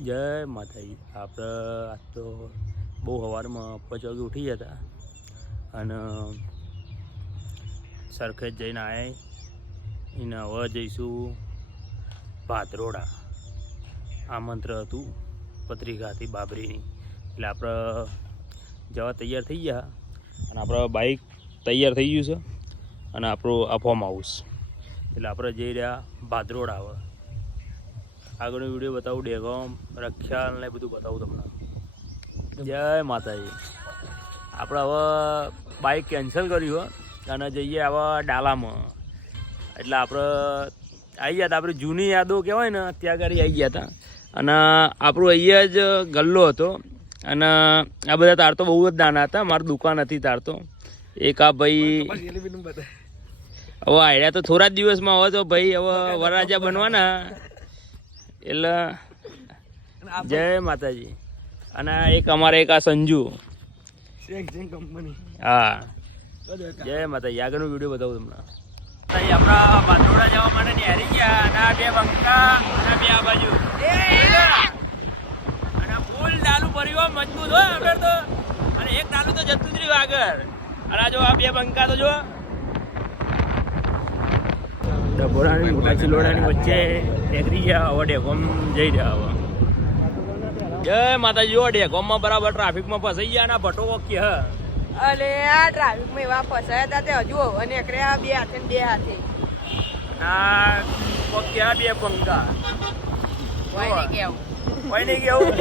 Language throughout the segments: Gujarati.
જય માતાજી. આપણે આજ તો બહુ સવારમાં 5 વાગે ઉઠી ગયા હતા અને સરખેજ જઈને આવ્યા એને હવે જઈશું ભાદરોડા. આમંત્રણ હતું પત્રિકાથી બાબરીની, એટલે આપણે જવા તૈયાર થઈ ગયા અને આપણે બાઇક તૈયાર થઈ ગયું છે અને આપણું આ ફોર્મ હાઉસ, એટલે આપણે જઈ રહ્યા ભાદરોડા. હવે આગળનો વિડીયો બતાવું, ડેગોમ રખ્યાલ ને બધું બતાવું તમને. જય માતાજી. આપણે હવે બાઇક કેન્સલ કર્યું અને જઈએ હવે ડાલામાં. એટલે આપણે આવી ગયા હતા, આપણી જૂની યાદો કહેવાય ને ત્યાં આગળ આવી ગયા હતા. અને આપણું અહીંયા જ ગલ્લો હતો અને આ બધા તાર તો બહુ જ નાના હતા. મારી દુકાન હતી તાર તો. એક આ ભાઈ હવે આડ્યા તો થોડા જ દિવસમાં હવે તો ભાઈ હવે વરરાજા બનવાના, એટલે જય માતાજી. અને એક અમારે એક આ સંજુ, હા જય માતાજી. આગળનો વિડીયો બતાવું તમને. આપણા ભાદરોડા જવા માટે નિહારી ગયા અને આ બે બંકા અને બે આ બાજુ અને ફૂલ ડાલુ ભર્યું મજબૂત હોય આગળ તો, અને એક ડાલુ તો જતું જ રહ્યું આગળ. અને આ જો આ બે બંકા તો જો ડબોરાની મોટા ચિલોડાની વચ્ચે ટેકરી ગયા. હવે ડેગોમ જઈ રહ્યા. હવે જય માતાજી. જો ડેગોમમાં બરાબર ટ્રાફિકમાં ફસાઈ ગયા અને ભટો વોકી હ. અલે આ ટ્રાફિકમાં એવા ફસાયા હતા તે હજુ અને એકરે બે હાથે બે હાથે આ વોક્યા બે બંકા. કોઈ નહીં કેવું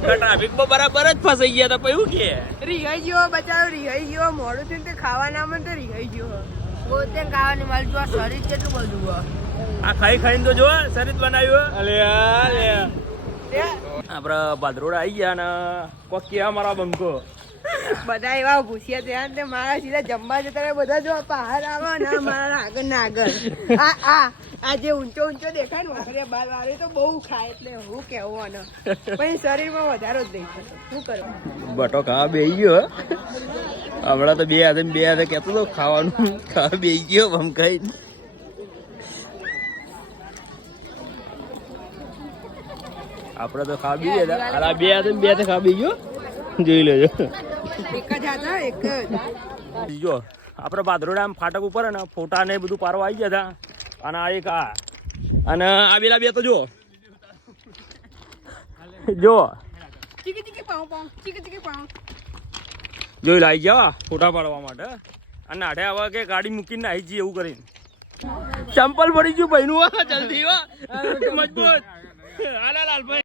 ટ્રાફિકમાં બરાબર જ ફસાઈ ગયા હતા. એવું કે રીહાઈ ગયો બચાવ, રીહાઈ ગયો. મોડું થયું તે ખાવા ના મને તો રીહાઈ ગયો. પોતે ખાવાની માલ જો શરીર કેટલું બધું આ ખાઈ ખાઈને તો જો શરીર બનાવ્યું. અલે આપડે ભાદરોડા આવી ગયા ને કોકી અમારા બંકો બધા એવા ઘૂસ્યા ત્યાં તે મારા સીધા જમવા જતા રહ્યા. બધા જો પહાડ આવે ને મારા આગળ ના આગળ આ જે ઊંચો ઊંચો દેખાય ને વારે બાર વારે તો બહુ ખાય, એટલે હું કેવું આને પણ શરીરમાં વધારો જ નહીં થતો. શું કરું? બટો ખાવા બેસી ગયો હમણાં તો બે હાથે કહેતો હતો ખાવાનું. ખાવા બેસી ગયો આમ ખાઈ. આપડે તો ખાવા બી ગયા બે હાથે ખાવા બી ગયો. જોઈ લેજો. એક જ હતા, એક જ. જો આપણે ભાદરોડા ફાટક ઉપર ને ફોટા ને બધું પારવા આવી ગયા હતા. અને આ એક આ અને આ પેલા બે તો જો જોઈ લાવી ગયા ફોટા પાડવા માટે. અને આઠે આવા કે ગાડી મૂકીને આવી જઈએ એવું કરીને. ચંપલ પડી ગયું ભાઈ નું જલ્દી મજબૂત. હાલા લાલભાઈ.